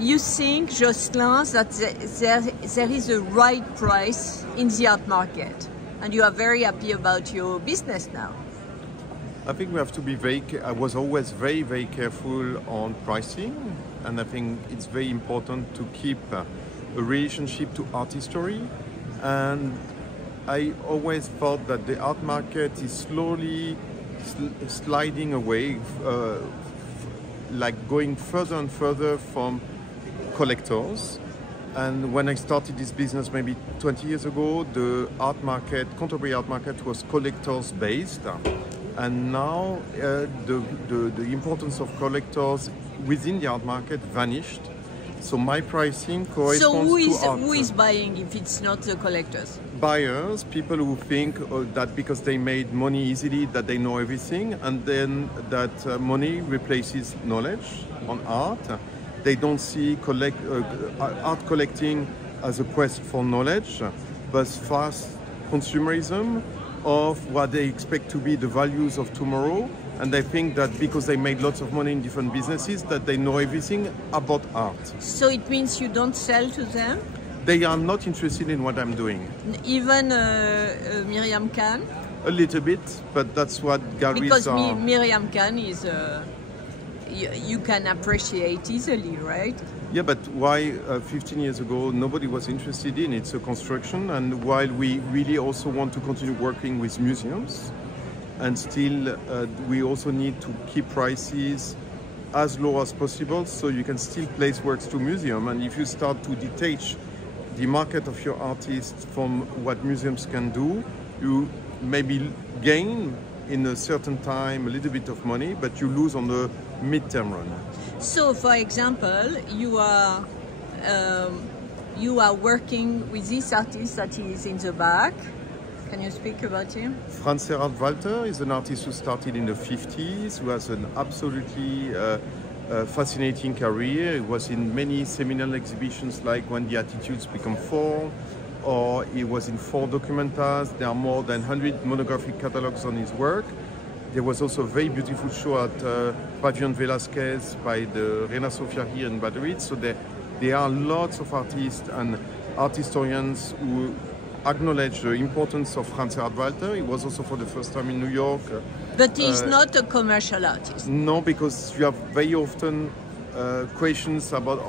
you think, Jocelyn, that there is a right price in the art market, and you are very happy about your business now. I think we have to be I was always very, very careful on pricing, and I think it's very important to keep a relationship to art history. And I always thought that the art market is slowly sliding away, like going further and further from collectors. And when I started this business maybe 20 years ago, the art market, contemporary art market, was collectors based. And now the importance of collectors within the art market vanished. So my pricing corresponds to art. So who is buying if it's not the collectors? Buyers, people who think that because they made money easily, that they know everything, and then that money replaces knowledge on art. They don't see art collecting as a quest for knowledge, but fast consumerism of what they expect to be the values of tomorrow. And they think that because they made lots of money in different businesses, that they know everything about art. So it means you don't sell to them? They are not interested in what I'm doing. Even Miriam Kahn? A little bit, but that's what galleries because are. Because Miriam Kahn is, you can appreciate easily, right? Yeah, but why 15 years ago nobody was interested in it's a construction, and while we really also want to continue working with museums, and still we also need to keep prices as low as possible so you can still place works to museum. And if you start to detach the market of your artists from what museums can do, you maybe gain in a certain time a little bit of money, but you lose on the mid-term run. So, for example, you are working with this artist that is in the back. Can you speak about him? Franz Gerhard Walter is an artist who started in the 50s, who has an absolutely fascinating career. He was in many seminal exhibitions like When the Attitudes Become Four, or he was in 4 documentas. There are more than 100 monographic catalogs on his work. There was also a very beautiful show at Pavillon Velázquez by the Reina Sofia here in Madrid. So there are lots of artists and art historians who acknowledge the importance of Franz Gerhard Walter. He was also for the first time in New York. But he's not a commercial artist. No, because you have very often questions about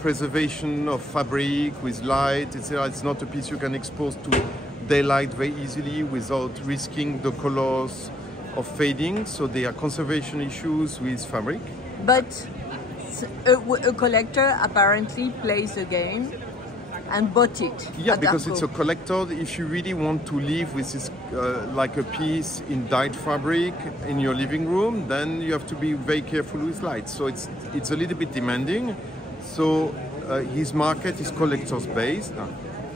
preservation of fabric with light, etc. It's not a piece you can expose to daylight very easily without risking the colors of fading. So there are conservation issues with fabric. But a collector apparently plays the game and bought it. Yeah, because it's a collector. If you really want to live with this, like a piece in dyed fabric in your living room, then you have to be very careful with light. So it's a little bit demanding. So his market is collectors based.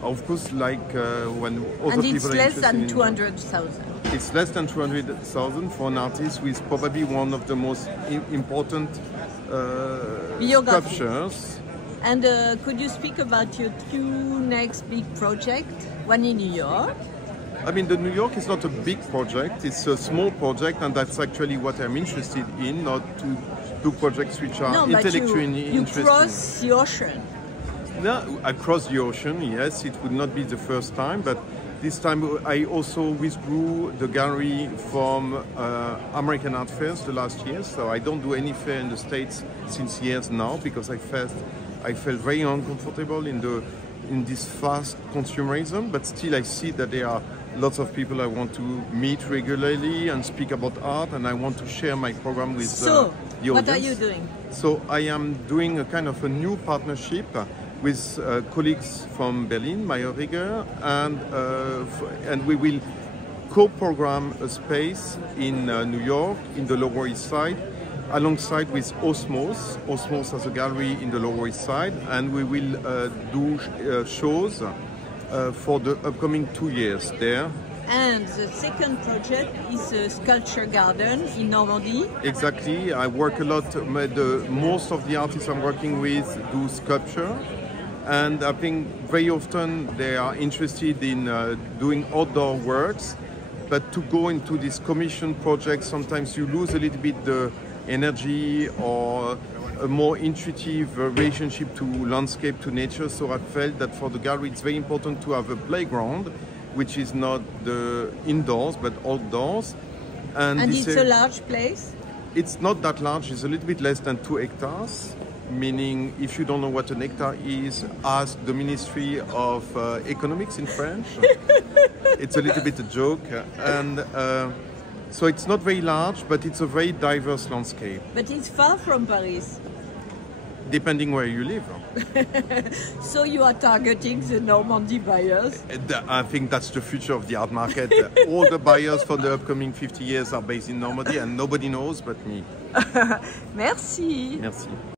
Of course, like when other people are interested in. And it's less than 200,000. It's less than 200,000 for an artist who is probably one of the most important sculptures. And could you speak about your 2 next big projects? One in New York. I mean, the New York is not a big project. It's a small project, and that's actually what I'm interested in, not to do projects which are intellectually interesting. You cross the ocean. No, across the ocean, yes. It would not be the first time, but this time I also withdrew the gallery from American art fairs the last year, so I don't do any fair in the States since years now, because I felt very uncomfortable in this fast consumerism, but still I see that there are lots of people I want to meet regularly and speak about art, and I want to share my program with the audience. What are you doing? So I am doing a kind of a new partnership with colleagues from Berlin, Meyer Rigger, and we will co-program a space in New York, in the Lower East Side, alongside with Osmos. Osmos has a gallery in the Lower East Side, and we will do shows for the upcoming 2 years there. And the second project is a sculpture garden in Normandy. Exactly. I work a lot. Most of the artists I'm working with do sculpture. And I think very often they are interested in doing outdoor works. But to go into this commission project, sometimes you lose a little bit the energy or a more intuitive relationship to landscape, to nature. So I felt that for the gallery it's very important to have a playground, which is not the indoors but outdoors. And it's a large place? It's not that large, it's a little bit less than 2 hectares. Meaning, if you don't know what an hectare is, ask the Ministry of Economics in French. It's a little bit a joke. And so it's not very large, but it's a very diverse landscape. But it's far from Paris. Depending where you live. So you are targeting the Normandy buyers? I think that's the future of the art market. All the buyers for the upcoming 50 years are based in Normandy and nobody knows but me. Merci. Merci.